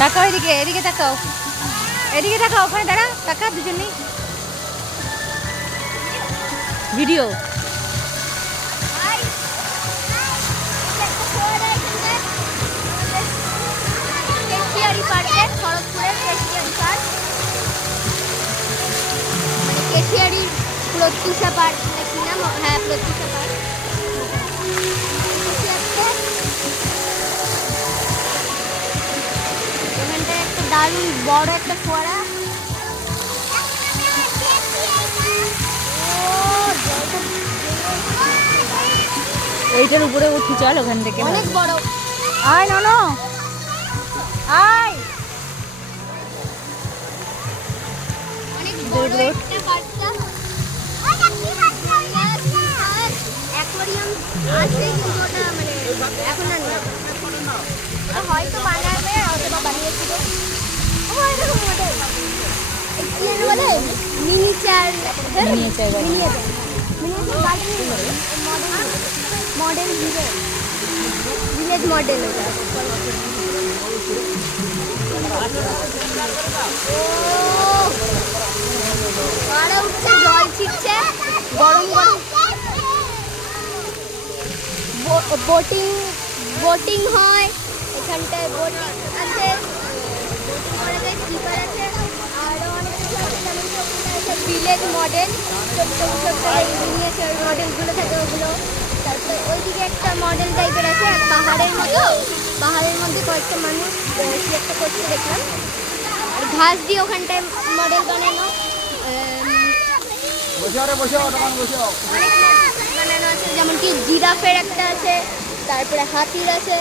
তাকাও এদিকে, এদিকে তাকাও, এদিকে তাকাও, ওখানে দাঁড়া, তাকা দুজনেই ভিডিও। কেশিয়ারি পার্কের, খড়গপুরের কেশিয়ারি পার্ক, মানে কেশিয়ারি প্রত্যুষা পার্ক নাকি নাম? হ্যাঁ, প্রত্যুষা পার্ক। এখানটায় একটা দারুণ বড় একটা ফোয়ারা। এইটার উপরে উঠি, চল ওখান থেকে। অনেক বড়। আয় ননো, আয়। অনেক বড় একটা বাচ্চা। অ্যাকোয়ারিয়াম আছে কিন্তু ওটা মানে এখন আর নেই। ওটা হয়তো বানাবে অথবা বানিয়েছিল। ও এরকম মডেল। কি যেন বলে? মিনিচার। মিনিয়েচার গাড়ি। মিনিয়েচার গাড়ি মডেল ভিলেজ মডেল ওটা। আরে উঠছে, জল ছিটছে, গরম গরম বোটিং হয় এখানটায়। বোটিং আছে, বোটিং করা যায়, স্লিপার আছে, আরও অনেক কিছু আছে। যেমন কি ওখানটায় আছে ভিলেজ মডেল, ছোট্ট ছোট্ট মিনিয়েচার মডেলগুলো থাকে ওগুলো। তারপরে ওইদিকে একটা মডেল টাইপের আছে, আর পাহাড়ের মতো, পাহাড়ের মধ্যে কয়েকটা মানুষ কি একটা করতে দেখলাম। আর ঘাস দিয়ে ওখানটায় মডেল বানানো। অনেক বানানো আছে, যেমন কি জিরাফের একটা আছে, তারপরে হাতির আছে।